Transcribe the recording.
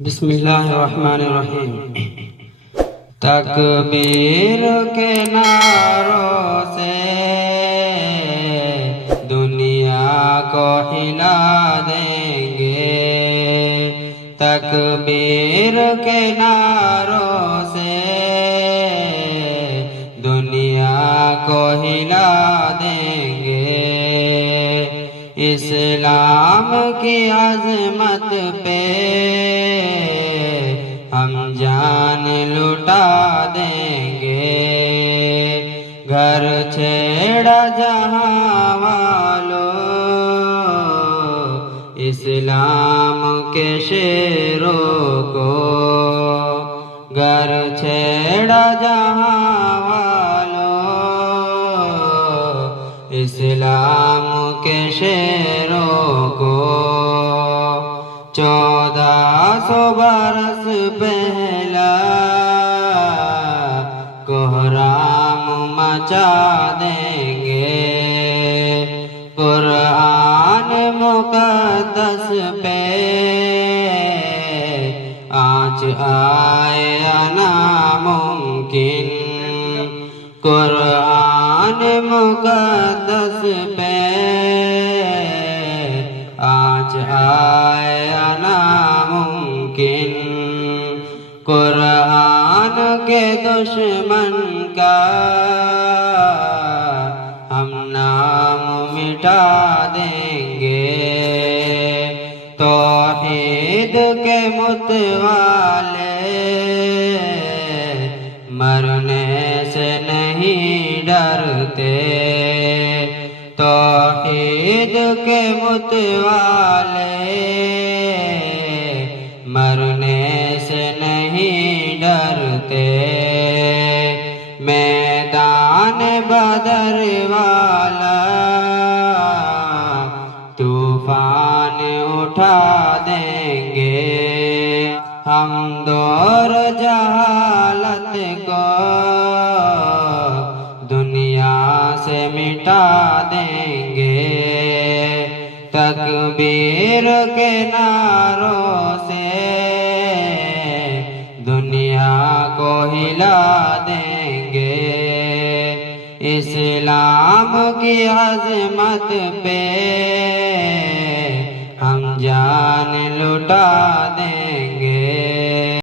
بسم اللہ الرحمن الرحیم۔ تکبیر کے نعروں سے دنیا کو ہلا دیں گے، تکبیر کے نعروں سے دنیا کو ہلا دیں گے، اسلام کی عظمت پہ ہم جان لٹا دیں گے، گھر چھیڑا جہاں والو اسلام کے شیروں کو، گھر چھیڑا جہاں والو اسلام کے شیروں کو، 1400 برس پہلا کوہرام مچا دیں گے، قرآن مقدس پہ آنچ آئے ناممکن، قرآن مقدس پہ آنچ آئے ناممکن، قرآن کے دشمن کا ہم نام مٹا دیں گے، توحید کے متوالے مرنے سے نہیں ڈرتے، توحید کے متوالے مرنے سے نہیں ڈرتے، میدان بدر والا طوفان اٹھا دیں گے، ہم دور جہالت کو دنیا سے مٹا دیں گے، تکبیر کے نعروں سے دنیا کو ہلا دیں گے، اسلام کی عظمت پہ ہم جان لٹا دیں